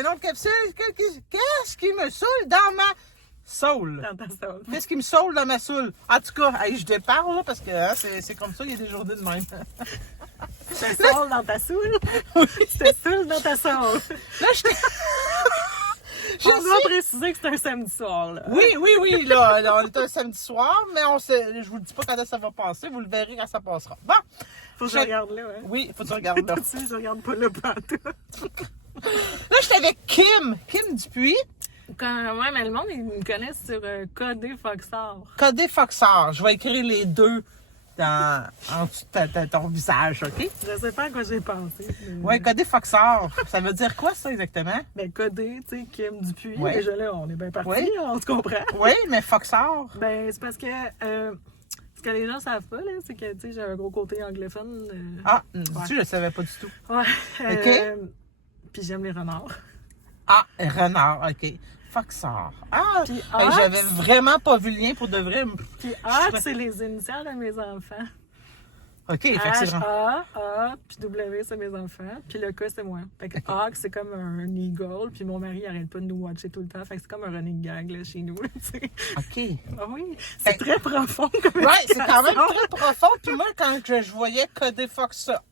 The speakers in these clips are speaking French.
une autre capsule. Qu'est-ce qui me saoule dans ma soul? Dans ta soul. Qu'est-ce qui me saoule dans ma soul? En tout cas, hey, je déparle, là, parce que hein, c'est comme ça, il y a des journées de même. C'est soul dans ta soul? Oui. C'est soul dans ta soul. Là, On doit préciser que c'est un samedi soir, là. Oui, là, on est un samedi soir, mais je vous le dis pas quand ça va passer, vous le verrez quand ça passera. Bon. Faut que je regarde là, hein. Oui, faut que tu regardes là. Si, je regarde pas le pantoute. Là, j'étais avec Kim Dupuis. Ouais, mais le monde, ils me connaissent sur Codé Foxard. Codé Foxard. Je vais écrire les deux en dessous de ton visage, OK? Je sais pas à quoi j'ai pensé. Mais... Oui, Codé Foxard. Ça veut dire quoi, ça, exactement? Ben, Codé, tu sais, Kim Dupuis. Ouais. Déjà là, on est bien parti, Ouais. on se comprend. Oui, mais Foxard. Ben, c'est parce que... ce que les gens savent pas, là, c'est que, tu sais, j'ai un gros côté anglophone. Ah, ouais. tu le savais pas du tout. Ouais. OK. Puis j'aime les renards. Ah, renard, OK. Foxard. Ah, Puis hey, Ox. j'avais vraiment pas vu le lien pour de vrai. Puis A, c'est les initiales de mes enfants. OK, fait que c'est vraiment... H-A, puis W, c'est mes enfants. Puis le K, c'est moi. Fait que OK. Ox, c'est comme un eagle. Puis mon mari, il arrête pas de nous watcher tout le temps. Fait que c'est comme un running gag, là, chez nous, là, tu sais. OK. Ah oui, c'est Hey. très profond comme Ouais, c'est quand même explication. très profond. Puis moi, quand je voyais Codé Foxard,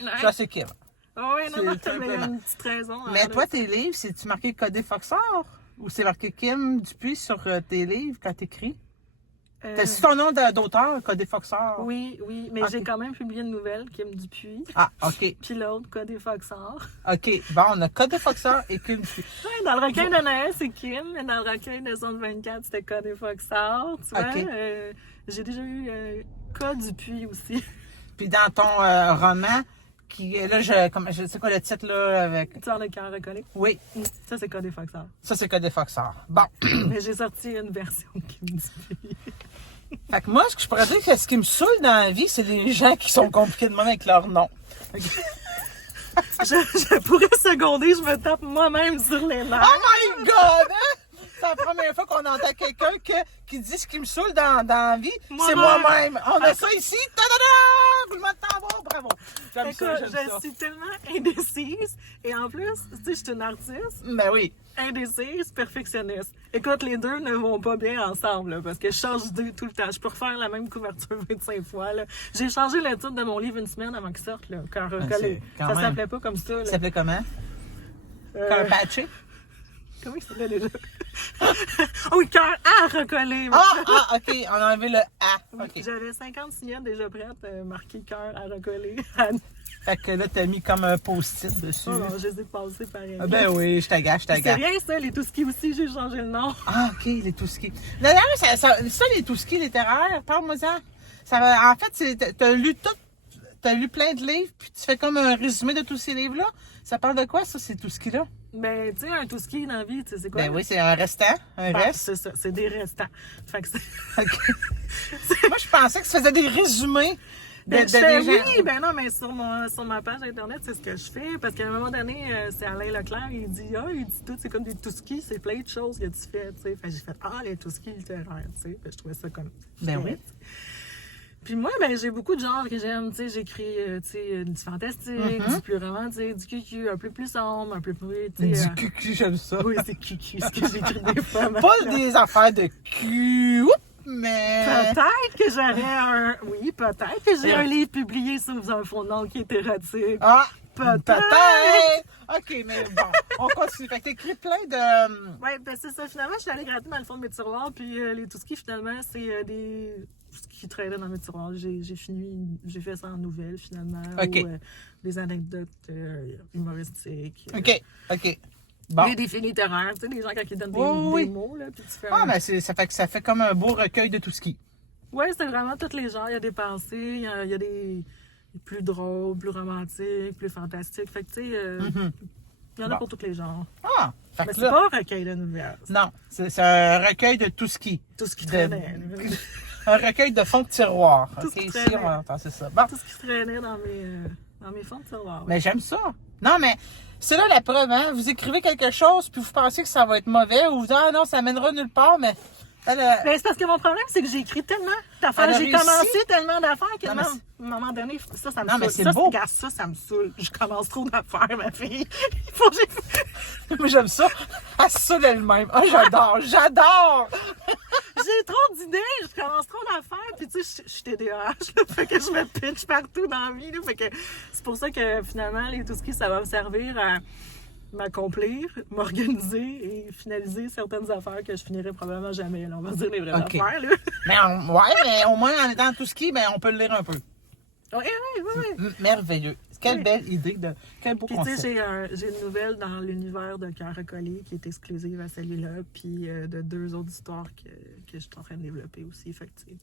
je sais Kim. Ah oui, non, non, C'est un t'avais peu une petite raison. Mais hein, toi, là. tes livres, c'est-tu marqué Codé Foxard? Ou c'est marqué Kim Dupuis sur tes livres quand t'écris? T'as-tu ton nom d'auteur, Codé Foxard? Oui, mais Ok. j'ai quand même publié une nouvelle, Kim Dupuis. Ah, OK. Puis l'autre, Codé Foxard. OK. Bon, on a Codé Foxard et Kim Dupuis. Ouais, dans le recueil de Noël, c'est Kim. Mais dans le recueil de Zone 24, c'était Codé Foxard. Tu vois, Ok. j'ai déjà eu K Dupuis aussi. Puis dans ton roman, qui là, je sais quoi le titre, là, avec... Tu as le cœur recollé. Oui, Ça, c'est Codé Foxard. ça, c'est Codé Foxard. Bon. Mais j'ai sorti une version Kim Dupuis. Fait que moi, ce que je pourrais dire, que ce qui me saoule dans la vie, c'est les gens qui sont compliqués de même avec leur nom. je pourrais seconder, je me tape moi-même sur les nerfs. Oh my God! Hein? C'est la première fois qu'on entend quelqu'un qui dit ce qui me saoule dans la vie, c'est Moi-même. moi-même. On a ça ici. Ta-da-da! Roulement de tambour, bravo. J'aime Écoute, ça, j'aime ça. je suis tellement indécise. Et en plus, tu sais, je suis une artiste. Ben oui. Indécise, perfectionniste. Écoute, les deux ne vont pas bien ensemble, là, parce que je change d'idée tout le temps. Je peux refaire la même couverture 25 fois. Là. J'ai changé le titre de mon livre une semaine avant qu'il sorte, là, Cœur recollé. c'est quand Ça même. s'appelait pas comme ça. Là. Ça s'appelait comment? Euh, Cœur patché? Comment il s'appelait déjà? Oh oui, Cœur à recoller. OK. On a enlevé le A. Oui, OK. j'avais 50 signettes déjà prêtes, marquées Cœur à recoller. Fait que là, t'as mis comme un post-it dessus. Oh non, je les ai passées pareil. Ah ben oui, je t'agache. C'est rien ça, les Touski aussi, j'ai changé le nom. Ah, OK, les Touski. D'ailleurs, ça, les Touski littéraires, parle-moi-en. En fait, t'as lu plein de livres, puis tu fais comme un résumé de tous ces livres-là. Ça parle de quoi, ça, ces Touski-là? Ben, tu sais, un Touski dans la vie, tu sais, c'est quoi? Ben oui, c'est un restant, un Ben, reste. c'est ça, c'est des restants. Fait que c'est... OK. Moi, je pensais que tu faisais des résumés Ben, de je fais, des gens. oui, ben non, mais sur ma page Internet, c'est ce que je fais. Parce qu'à un moment donné, c'est Alain Leclerc, il dit, tout, c'est comme des Touski, c'est plein de choses que tu fais, tu sais. Fait que j'ai fait, les Touski littéraires, tu sais. Fait que je trouvais ça comme... Ben oui. Puis moi, ben j'ai beaucoup de genres que j'aime, tu sais, j'écris, tu sais, du fantastique, du plus romantique, du cucu, un peu plus sombre, un peu plus, tu sais... Du cucu, j'aime ça. Oui, c'est cucu, ce que j'écris des fois. Pas des affaires de cul, oups, mais... Peut-être que j'aurais peut-être que j'ai un livre publié sous un fond de nom qui est érotique. Ah, Peut-être. OK, mais bon, on continue. Fait que t'écris plein de... Ouais, ben c'est ça. Finalement, je suis allée gratter dans le fond de mes tiroirs, puis les Touski, finalement, c'est des... ce qui traînait dans mes tiroirs. J'ai fait ça en nouvelles, finalement. OK. Ou des anecdotes humoristiques. OK. Bon. Des défis littéraires, tu sais, les gens quand ils donnent Oui. des mots, là, puis tu fais... Ah, ben ça fait comme un beau recueil de tout ce qui. Ouais, c'est vraiment tous les genres. Il y a des pensées, il y a des plus drôles, plus romantiques, plus fantastiques. Fait que, tu sais, il y en a Bon. pour tous les genres. Ah, fait Mais que c'est là... pas un recueil de nouvelles. Non, c'est un recueil de tout ce qui. Tout ce qui De- traînait. Un recueil de fond de tiroir. Tout OK, ce qui ici, traînait. on va passer ça. Bon, Tout ce qui traînait dans mes fonds de tiroir. mais j'aime ça. Non, mais c'est là la preuve, hein. Vous écrivez quelque chose, puis vous pensez que ça va être mauvais, ou vous dites, ah non, ça mènera nulle part, mais Elle, Mais c'est parce que mon problème, c'est que j'ai écrit tellement d'affaires. Elle a J'ai réussi. commencé tellement d'affaires que Non, mais à un moment donné, ça me Non, mais saoule. c'est Ça, beau. regarde, ça me saoule. Je commence trop d'affaires, ma fille. Il faut que moi, j'aime ça. Elle se saoule elle-même. Ah, j'adore! j'ai trop d'idées, je commence trop d'affaires, puis tu sais, je suis TDAH, là, fait que je me pitch partout dans la vie, là, fait que c'est pour ça que finalement, les tout ski, ça va me servir à m'accomplir, m'organiser et finaliser certaines affaires que je finirai probablement jamais, là, on va dire les vraies Ok. affaires, là. Mais au moins, en étant tout ski, ben, on peut le lire un peu. Oui. Merveilleux. Quelle Oui. belle idée. Quel beau Puis tu concept. sais, j'ai une nouvelle dans l'univers de Cœur recollé qui est exclusive à celle-là, puis de 2 autres histoires que je suis en train de développer aussi, fait que tu sais,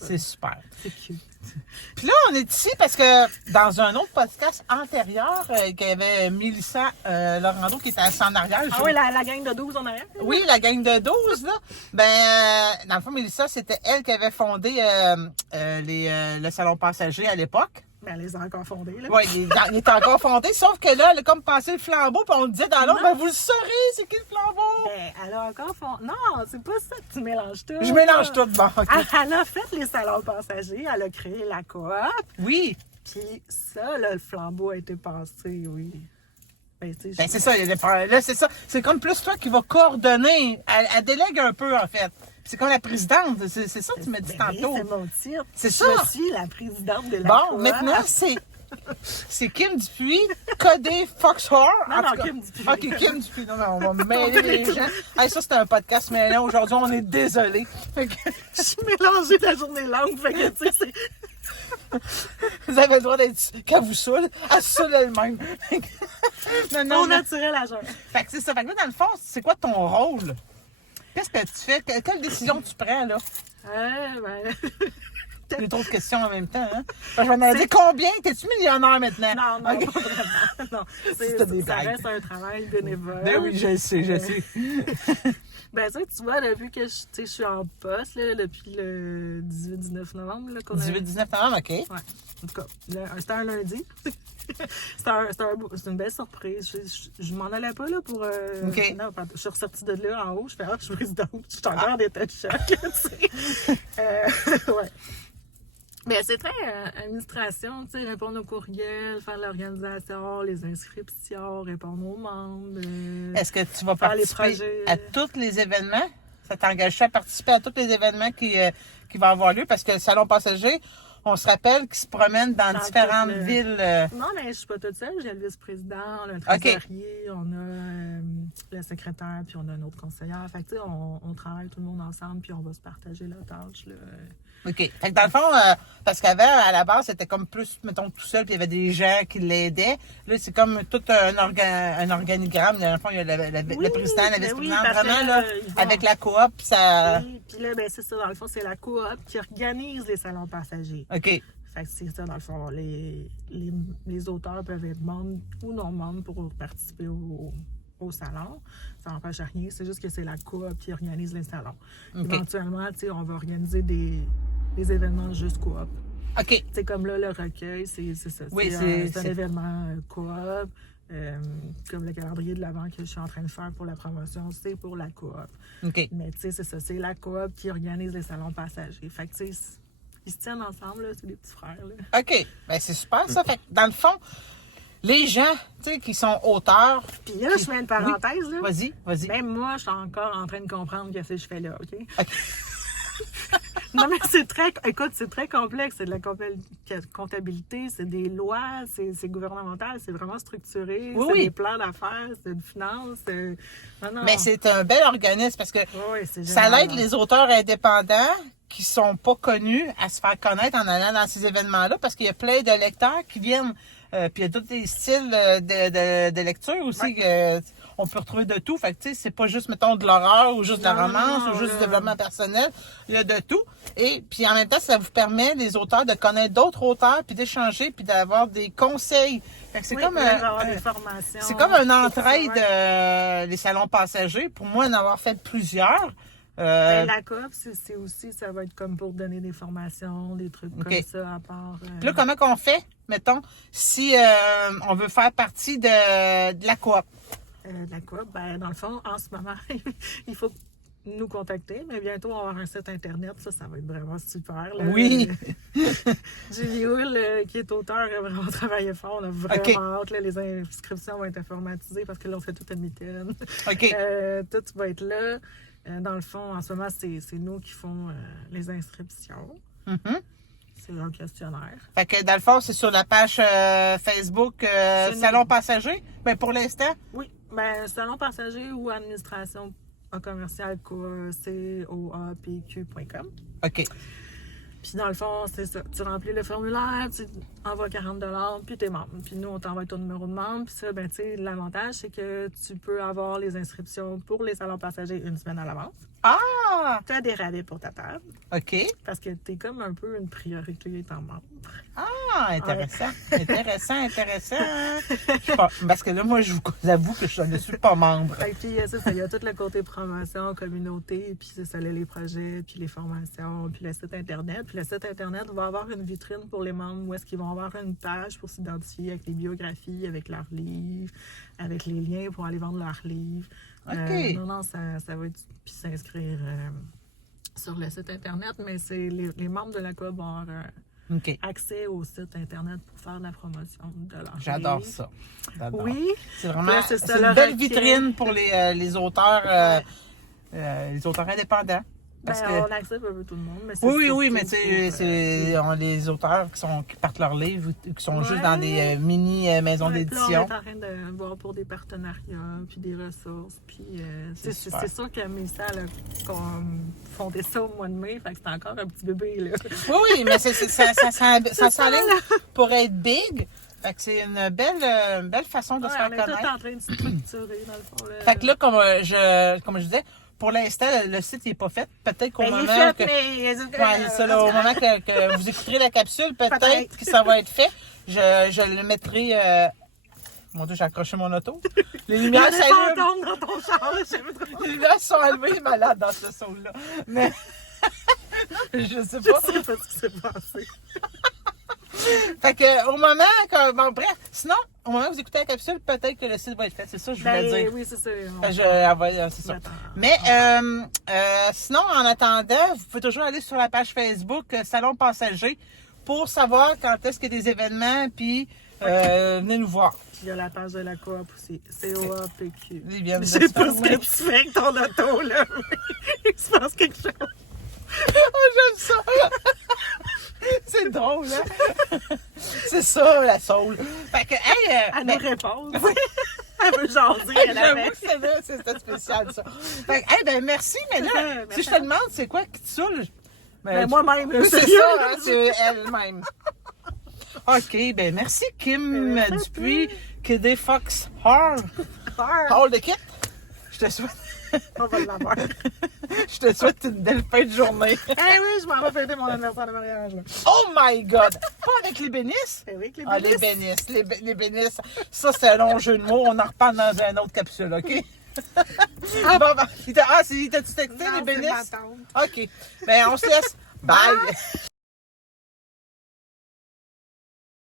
C'est super. c'est cute. Puis là, on est ici parce que dans un autre podcast antérieur, qu'il y avait Mélissa Laurando qui était assis en arrière. Ah oui, la gang de 12 en arrière? Oui, la gang de 12, là. Ben, dans le fond, Mélissa, c'était elle qui avait fondé le salon passager à l'époque. Ben, elle les a encore fondés, là. Oui, il était encore fondé, sauf que là, elle a comme passé le flambeau, puis on le disait dans l'autre, ben, vous le saurez, c'est qui le flambeau? Ben, elle a encore fondé. Non, c'est pas ça que tu mélanges tout. Je mélange tout, bon, ok. Elle a fait les salons passagers, elle a créé la coop, Oui, puis ça, là, le flambeau a été passé, oui. Ben, tu sais, ben c'est ça, là, c'est ça. C'est comme plus toi qui va coordonner. Elle délègue un peu, en fait. C'est comme la présidente, c'est ça que tu m'as dit Ben oui, tantôt. c'est mon titre. C'est Je ça. suis la présidente de la Bon, coop. maintenant, c'est Kim Dupuis, codé Foxhor. Non, En non, tout cas- Kim Dupuis. OK, Kim Dupuis. Non, mais on va mêler les gens. Hey, ça, c'était un podcast mêlant. Aujourd'hui, on est désolé. Fait que Je suis mélangée la journée longue, fait que, tu sais, c'est... vous avez le droit d'être qu'elle vous saoule. Elle se saoule elle-même. non, Au naturel à jeun. Fait que c'est ça. Fait que là, dans le fond, c'est quoi ton rôle? Qu'est-ce que tu fais? Quelle décision tu prends, là? Ben... Les trop de questions en même temps, hein? Fait que je vais me demander combien? T'es-tu millionnaire maintenant? Non, OK. pas vraiment. Non, C'était des ça blagues. reste un travail bénévole. Ben oui, je sais, je sais. Ben, ça, tu vois, depuis que je suis en poste, là, depuis le 18-19 novembre, là, qu'on a... 18-19 novembre, OK. Ouais. En tout cas, c'était un lundi. C'est une belle surprise. Je m'en allais pas là pour. OK. Non, je suis ressortie de là en haut. Je fais, je suis présidente. Je suis encore en état de choc. Tu sais. Ouais. Mais c'est très administration, tu sais, répondre aux courriels, faire l'organisation, les inscriptions, répondre aux membres. Est-ce que tu vas faire les participer projets. à tous les événements? Ça t'engage à participer à tous les événements qui vont avoir lieu? Parce que le Salon passager, on se rappelle qu'il se promène dans différentes toutes les- villes. Non, mais je suis pas toute seule. J'ai le vice-président, on a un trésorier, on a le secrétaire, puis on a une autre conseillère. Fait que, tu sais, on travaille tout le monde ensemble, puis on va se partager la tâche, là. OK. Fait que dans le fond, parce qu'avant, à la base, c'était comme plus, mettons, tout seul, puis il y avait des gens qui l'aidaient. Là, c'est comme tout un organigramme. Dans le fond, il y a le président, la ben vice-présidente, oui, parce vraiment, que, là, ils vont- avec la coop, puis ça... Oui, puis là, ben, c'est ça, dans le fond, c'est la coop qui organise les salons passagers. OK. Fait que c'est ça, dans le fond. Les auteurs peuvent être membres ou non membres pour participer au salon. Ça n'empêche rien. C'est juste que c'est la coop qui organise les salons. OK. Éventuellement, tu sais, on va organiser des événements juste coop. OK. C'est comme là, le recueil, c'est ça. Oui, c'est un événement coop. Comme le calendrier de l'Avent que je suis en train de faire pour la promotion, c'est pour la coop. OK. Mais tu sais, c'est ça. C'est la coop qui organise les salons passagers. Fait que tu sais, ils se tiennent ensemble, là, c'est des petits frères. Là. OK. Ben, c'est super, ça. Fait que, dans le fond, les gens, tu sais, qui sont auteurs... Puis là, je mets une parenthèse. Là. Vas-y, vas-y. Même moi, je suis encore en train de comprendre ce que je fais là, OK? OK. Non, mais c'est très... Écoute, c'est très complexe. C'est de la comptabilité, c'est des lois, c'est gouvernemental, c'est vraiment structuré. Oui, c'est oui. des plans d'affaires, c'est une finance. Non, non. Mais c'est un bel organisme parce que Oui, c'est ça génial, aide les auteurs indépendants qui sont pas connus à se faire connaître en allant dans ces événements-là parce qu'il y a plein de lecteurs qui viennent. Puis il y a tous les styles de lecture aussi. Ouais. On peut retrouver de tout. Fait que, tu sais, c'est pas juste, mettons, de l'horreur ou juste de la Non, romance non, ou juste du là. développement personnel. Il y a de tout. Et puis en même temps, ça vous permet, les auteurs, de connaître d'autres auteurs puis d'échanger puis d'avoir des conseils. Fait que c'est Oui, comme il va y avoir des formations. c'est comme une entraide Ouais. les salons passagers. Pour moi, en avoir fait plusieurs. Ben, la coop, c'est aussi, ça va être comme pour donner des formations, des trucs OK. comme ça, à part... Puis là, comment qu'on fait, mettons, si on veut faire partie de la coop? de la coop, ben, dans le fond, en ce moment, il faut nous contacter. Mais bientôt, on va avoir un site Internet. Ça va être vraiment super. Là. Oui. Julie Hull, qui est auteur, a vraiment travaillé fort. On a vraiment hâte. Là, les inscriptions vont être informatisées parce que là, on fait tout à mitaine. OK. Tout va être là. Dans le fond, en ce moment, c'est nous qui font les inscriptions. Mm-hmm. C'est un questionnaire. Fait que dans le fond, c'est sur la page Facebook Salon Passager. Ben pour l'instant. Oui. Ben, Salon Passager ou administration commerciale coapq.com. OK. Puis dans le fond, c'est ça. Tu remplis le formulaire, tu envoies 40$, puis t'es membre. Puis nous, on t'envoie ton numéro de membre. Puis ça, ben tu sais, l'avantage, c'est que tu peux avoir les inscriptions pour les salons passagers une semaine à l'avance. Ah! Tu as des rabais pour ta table. OK. Parce que t'es comme un peu une priorité étant membre. Ah, intéressant. Intéressant. Parce que là, moi, je vous avoue que je ne suis pas membre. Fait que puis, ça, il y a tout le côté promotion, communauté, puis c'est ça, là, les projets, puis les formations, puis le site Internet. Puis le site Internet va avoir une vitrine pour les membres où est-ce qu'ils vont avoir une page pour s'identifier avec les biographies, avec leurs livres, avec les liens pour aller vendre leurs livres. OK. Non, ça va être... Puis s'inscrire sur le site Internet, mais c'est les membres de la coop vont avoir OK. accès au site Internet pour faire de la promotion de leur J'adore livre. ça. J'adore. Oui. C'est vraiment Là, c'est ça, une le belle requin. vitrine pour les auteurs indépendants. Parce Ben, que... on accepte un peu tout le monde. Mais c'est Oui, mais tu surtout sais, pour, les auteurs qui partent leurs livres, qui sont juste Ouais. dans des mini maisons ouais, puis là, on est d'édition. en train de voir pour des partenariats, puis des ressources. Puis super. c'est sûr que Mélissa, là, qu'on fondé ça au mois de mai, fait que c'est encore un petit bébé. Là. Oui, mais ça s'enligne pour être big. Fait que c'est une belle façon de se faire on est connaître. tous en train de structurer, dans le fond. Là. Fait que là, comme je disais, pour l'instant, le site n'est pas fait. Peut-être qu'au Ben, il est moment fait, mais... Ouais, ça, là, au moment que vous écouterez la capsule, peut-être que ça va être fait. Je le mettrai... Mon Dieu, j'ai accroché mon auto. Les lumières s'allument. fantômes dans ton char, je sais pas trop. Les lumières sont allumées, malade dans ce son-là. Mais... je sais pas. Je sais pas ce qui s'est passé. Fait que, au moment que... Bon, bref. Sinon, au moment où vous écoutez la capsule, peut-être que le site va être fait. C'est ça que je voulais dire. Oui, c'est ça. C'est ça. Mais sinon, en attendant, vous pouvez toujours aller sur la page Facebook Salon Passager pour savoir quand est-ce qu'il y a des événements, puis venez nous voir. Il y a la page de la coop aussi. COAPQ. Ils viennent Je de sais se pas ce fermer. que tu fais avec ton auto, là. Mais il se passe quelque chose. Oh, j'aime ça! C'est drôle, hein? C'est ça, la soul. Fait que, hey... Elle nous répond. Elle veut jaser, elle j'avoue avait. que c'était spécial, ça. Fait que, hey, ben merci, mais là, si je te demande, c'est quoi qui te saoule? Ben, moi-même, là, c'est sérieux, ça, là, hein, c'est elle-même. OK, ben merci Kim Dupuis, Kidé Fox Hall. Hall de kit. Je te souhaite... On va l'avoir. Je te souhaite une belle fin de journée. Eh oui, je m'en vais fêter mon anniversaire de mariage. Là. Oh my God! Pas avec les bénisses? Eh oui, que les Ah, les bénisses. Les bénisses. Ça, c'est un long jeu de mots. On en reparle dans une autre capsule, OK? Bon, il t'a-tu texté, les bénisses? OK. Ben, on se laisse. Bye!